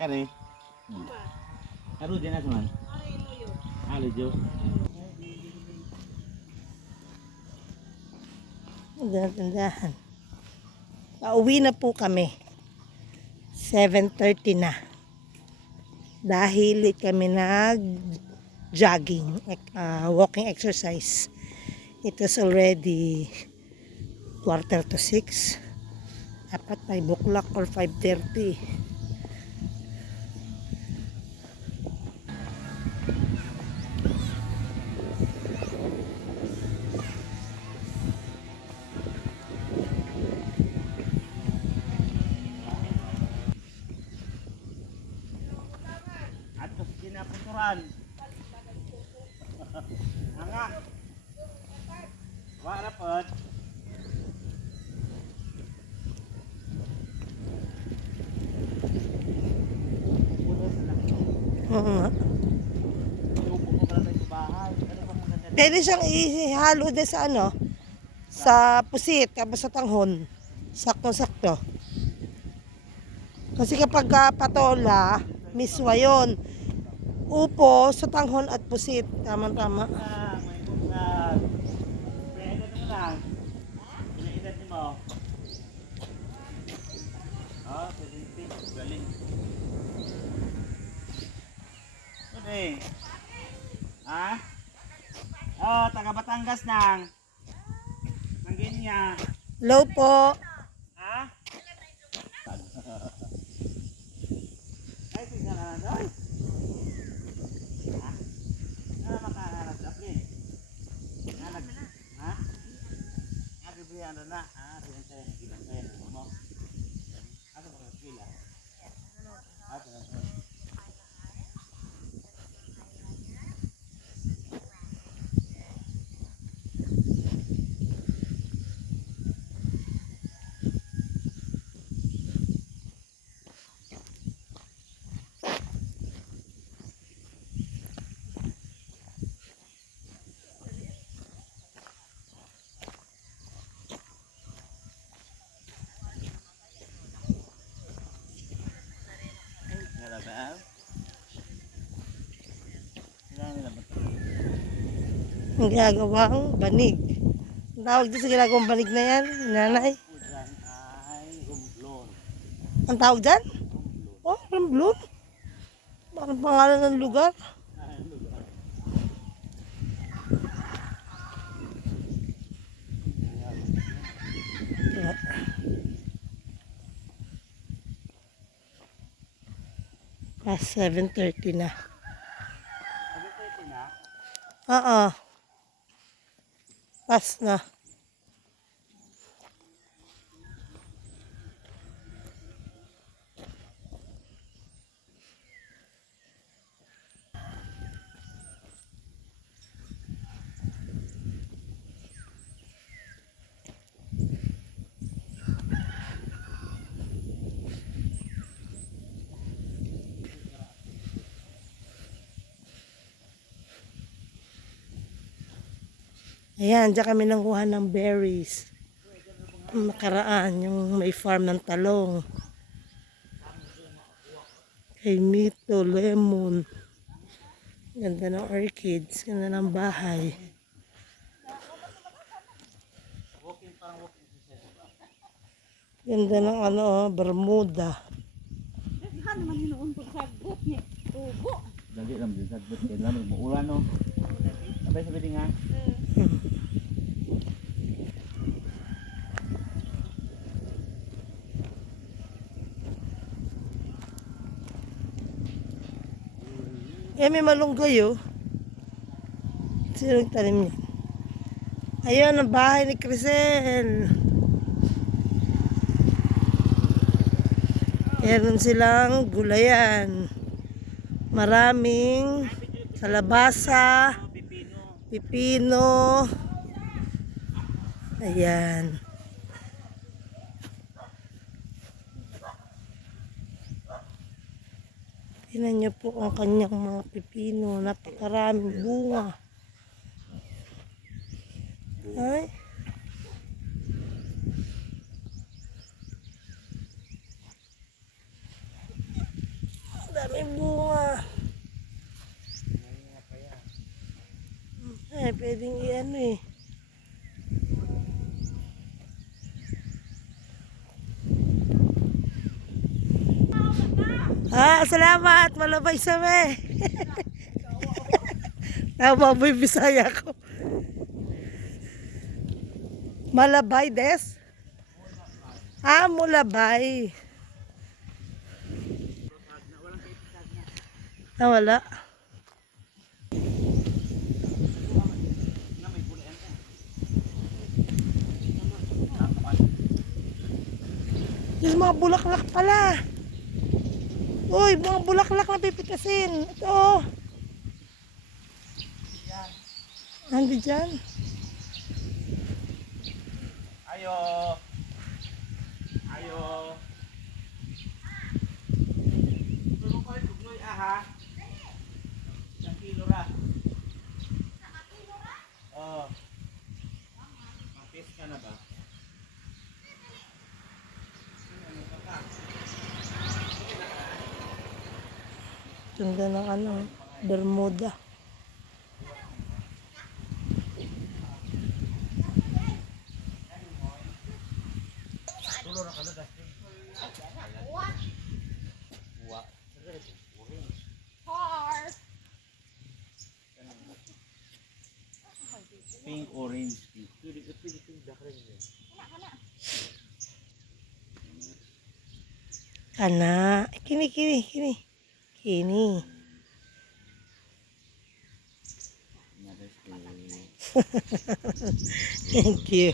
Kare. Karu din na man. Ano jo? Dahan-dahan. Pauwi na po kami. 7:30 na. Dahil kami nag-jogging, walking exercise. It was already 5:45. Dapat 5 o'clock or 5:30. Ato kinaputuran. Nga. Wa rapat. Oo nga. Upo ko pala tayo sa bahay. Ano bang maganda? Pwede siyang ihalo din sa sa pusit, tapos sa tanghon. Sakto-sakto. Kasi kapag patola, miswa yun. Upo, sa tanghon at pusit. Tama-tama. May buksan. Pwede na lang. Pinaedad ni mo. Pwede. Galing. Pwede. Ha? Taga Batangas nang. Nang ganyan. Hello po. Ha? Ay, tingnan na lang. Ay! Ha? Ano makahanap sa akin? Ha? Bibili ano na? Tingnan tayo. Tingnan tayo. Mo? Ano ba ang pila? Tingnan tayo. Nalagaan? Kailangan nila ba ito? Ang ginagawang banig. Ang tawag dito sa ginagawang banig na yan, nanay. Po dyan ay umblon. Ang tawag dyan? Oh, Ramblon. Parang pangalan ng lugar. Past 7:30 na. Sabi ko ito na. Oo. Past na. Ayan, dyan kami nangkuha ng berries. Ang nakaraan, yung may farm ng talong. Kay Mito, lemon. Ganda ng orchids, ganda ng bahay. Ganda ng Bermuda. Dali lang din sagbot kay lamig mo ulan no. Abay sabi din nga. May malunggay oh. Sino nagtanim niya? Ayun, ang bahay ni Crisel. Meron silang gulayan. Maraming kalabasa, pipino. Ayan. Tingnan niyo po ang kanyang mga pipino. Napakaraming bunga. Ay. daming bunga. Pwedeng i-ano eh. Salamat. Malabay sa me. Nababoy Bisaya ko. Malabay des? Mulabay. Wala. Yung mga bulaklak pala. Uy, mga bulaklak na pipitasin. Ito. Nandun dyan. Ayo. Ayo. Tulong ko yung tugnoy aha. 1 kilo ra. Oh. Mapis ka na ba? Ganda ng ano, Bermuda. Tulo na kalo dasti. Wa. Pink orange pink. Pili dakre ni. Kana, kini. Kini. Thank you.